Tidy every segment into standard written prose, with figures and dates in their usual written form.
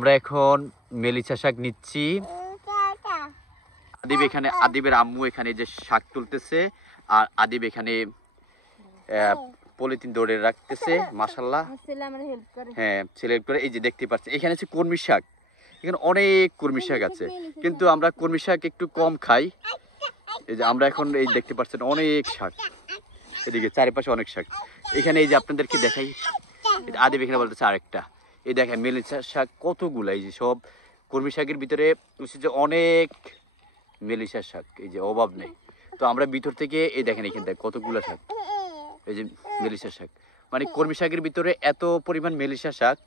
আমরা এখন মেলিচা শাক নিচ্ছি। আদিব এখানে, আদিবের আম্মু এখানে যে শাক তুলতেছে, আর আদিব এখানে পলিথিন দৌড়ে রাখতেছে। মাশাআল্লাহ, হ্যাঁ ছেলে হেল্প করে। এই যে দেখতে পাচ্ছেন এখানে আছে কর্মী শাক, এখানে অনেক কর্মী শাক আছে, কিন্তু আমরা কর্মী শাক একটু কম খাই। এই যে আমরা এখন এই দেখতে পাচ্ছেন অনেক শাক, এদিকে চারিপাশে অনেক শাক। এখানে এই যে আপনাদেরকে দেখাই, আদিব এখানে বলতেছে আরেকটা, এই দেখেন মেলিচা শাক কতগুলা, এই যে সব কর্মী শাকের ভিতরে যে অনেক মেলিচা শাক, এই যে অভাব নেই। তো আমরা ভিতর থেকে এই দেখেন এখান থেকে কতগুলা শাক, এই যে মেলিচা শাক, মানে কর্মী শাকের ভিতরে এত পরিমাণ মেলিচা শাক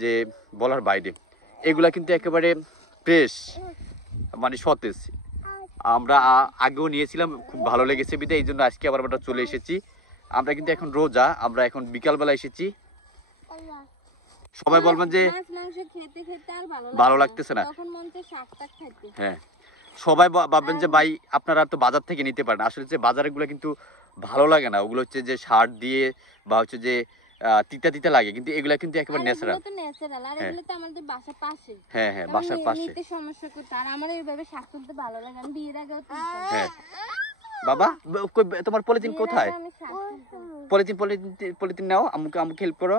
যে বলার বাইরে। এগুলা কিন্তু একেবারে ফ্রেশ, মানে সতেজ। আমরা আগেও নিয়েছিলাম, খুব ভালো লেগেছে বিধায় এই জন্য আজকে আবার আমরা চলে এসেছি। আমরা কিন্তু এখন রোজা, আমরা এখন বিকালবেলা এসেছি। সবাই বলবেন যে ভালো লাগতেছে না, হ্যাঁ সবাই ভাববেন যে ভাই আপনারা তো বাজার থেকে নিতে পারেন। আসলে যে বাজারের গুলো কিন্তু ভালো লাগে না, ওগুলো হচ্ছে যে সার দিয়ে বা হচ্ছে যে তিতা তিতা লাগে, কিন্তু এগুলা কিন্তু একেবারে ন্যাচারাল। আর এগুলো তো আমাদের বাসার পাশে। হ্যাঁ হ্যাঁ, বাসার পাশে। নিতে সমস্যা করতে, আর আমার এইভাবে শাক তুলতে ভালো লাগে। আমি বিয়ের আগেও তুলতাম। হ্যাঁ বাবা, তোমার পলিথিন কোথায়? পলিথিন পলিথিন পলিথিন নাও, আম্মুকে আম্মুকে হেল্প করো।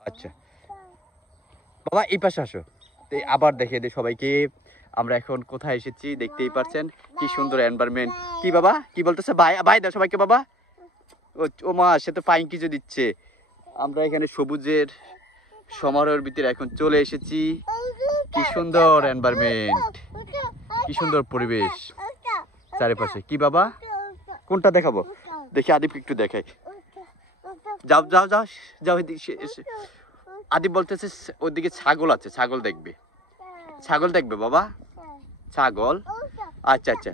আচ্ছা বাবা এই পাশে আসো। আবার দেখিয়ে দিই সবাইকে আমরা এখন কোথায় এসেছি, দেখতেই পাচ্ছেন কি সুন্দর এনভায়রনমেন্ট। কি বাবা কি বলতেছে? ভাই ভাই দাও সবাইকে বাবা। ও মা, সে তো ফাইন কিছু দিচ্ছে। আমরা এখানে সবুজের সমারোহের ভিতরে এখন চলে এসেছি। কি সুন্দর এনভায়রনমেন্ট, কি সুন্দর পরিবেশ চারিপাশে। কি বাবা কোনটা দেখাবো? দেখি আদিবকে একটু দেখাই। যাও যাও যাও যাও। আদিব বলতেছে ওইদিকে ছাগল আছে, ছাগল দেখবে, ছাগল দেখবে বাবা, ছাগল। আচ্ছা আচ্ছা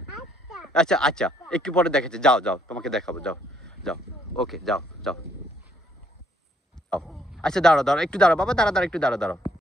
আচ্ছা আচ্ছা, একটু পরে দেখাচ্ছে। যাও যাও, তোমাকে দেখাবো, যাও যাও। ওকে যাও যাও যাও। আচ্ছা দাঁড়াও দাঁড়াও, একটু দাঁড়াও বাবা, দাঁড়া দাঁড়া, একটু দাঁড়াও দাঁড়াও।